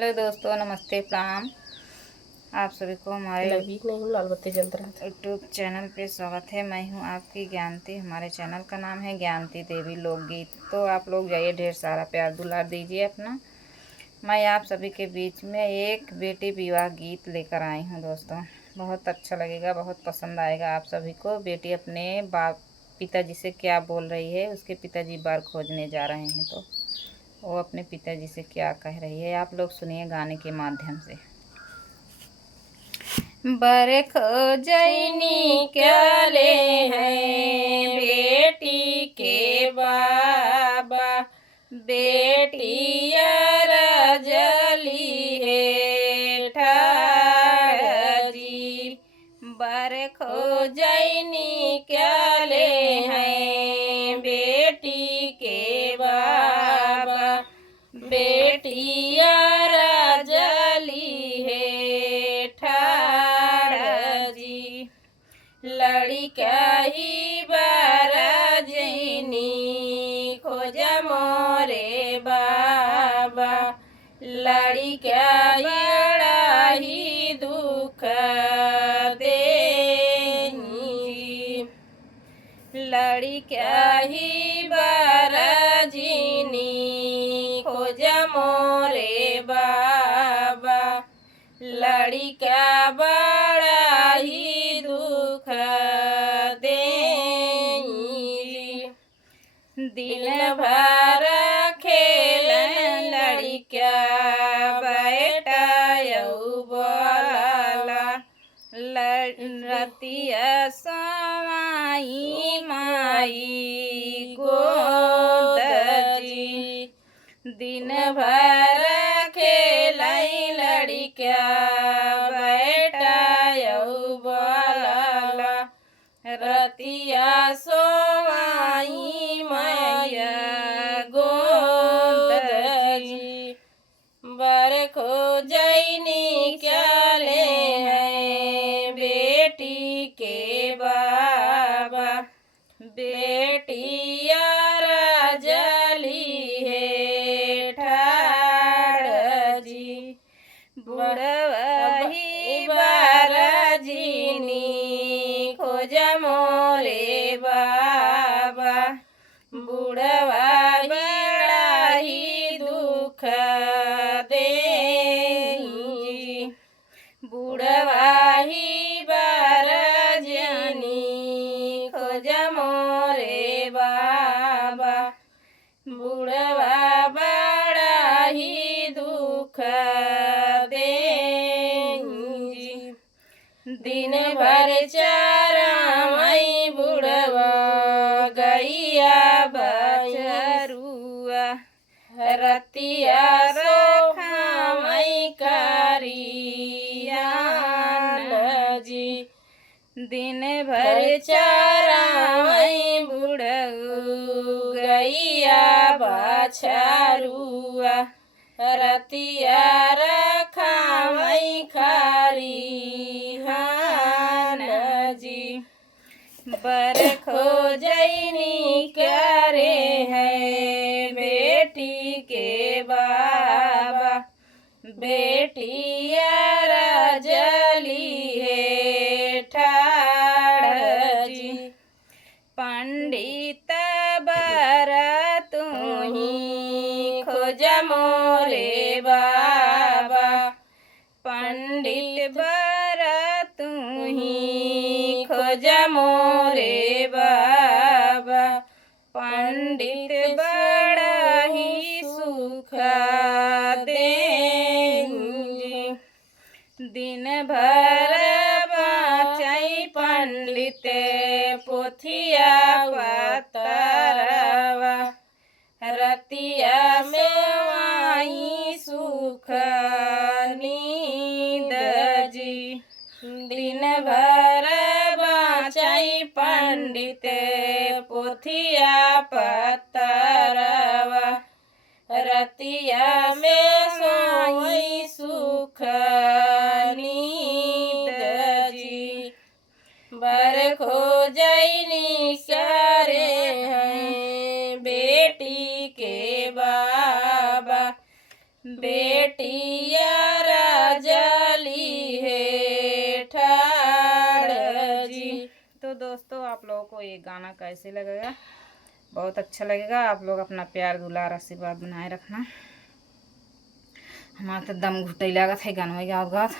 Hello दोस्तों, नमस्ते, प्रणाम। आप सभी को हमारे लाल बत्ती जल रहा था यूट्यूब चैनल पे स्वागत है। मैं हूं आपकी ज्ञानती। हमारे चैनल का नाम है ज्ञानती देवी लोकगीत। तो आप लोग जाइए, ढेर सारा प्यार दुलार दीजिए अपना। मैं आप सभी के बीच में एक बेटी विवाह गीत लेकर आई हूं दोस्तों। बहुत अच्छा लगेगा, बहुत पसंद आएगा आप सभी को। बेटी अपने बाप पिताजी से क्या बोल रही है, उसके पिताजी बार खोजने जा रहे हैं तो वो अपने पिताजी से क्या कह रही है, आप लोग सुनिए गाने के माध्यम से। बरख जैनी क्या ले हैं बेटी के बाबा, बेटी रजली है ठाड़ जी। बरख जैनी क्या ले हैं बेटी के बाबा, बेटी रजली है ठाड़ जी। लड़का ही बरजनी खोज मोरे बाबा, लड़का बड़ा ही दुख देनी। लड़का ही बरजनी खोज मोरे बाबा, लड़का बड़ा ही दुख देनी। दिन भर खेलन लड़का बैठा बोला, रतिया समाई माई गोद जी। दिन भर खेलाई लड़का बैठा बोला, रतिया सोमाई मैया गोद जी। बरखो जैनी क्या ले हैं बेटी के बाबा, बेटी रजली है ठाड़ जी। बुढ़वही बरजनी खोज मोरे बाबा, बुढ़वा बड़ा ही दुख देनी। बुढ़वा ही बरजनी खोज मोरे बाबा, बुढ़वा बड़ा ही दुख देनी। दिन भर चरामई बुढ़वा गैया बछरुआ, रतिया रखामई करियान जी। दिन भर चरामई बुढ़ऊ गैया बछरुआ, रतिया रखामई खरिहान जी। बरखो जैनी करे है बेटी के बाबा, बेटी रजली है ठाड़ जी। पंडित बर तुही खोज मोरे बाबा, पंडित बर तुही खोज मोरे बाबा, पंडित बड़ा ही सुख देनी। दिन भर बाँचई पंडित पोथिया पतरवा, रतिया में आई सुख नींद जी। दिन भर बाँचई पंडित पोथिया पतरवा, रतिया में सोई सुख नींद ठाड़ जी। तो दोस्तों आप लोगों को ये गाना कैसे लगेगा, बहुत अच्छा लगेगा। आप लोग अपना प्यार दुलार आशीर्वाद बनाए रखना। हमारा तो दम घुटे लागत है गाना गात गात।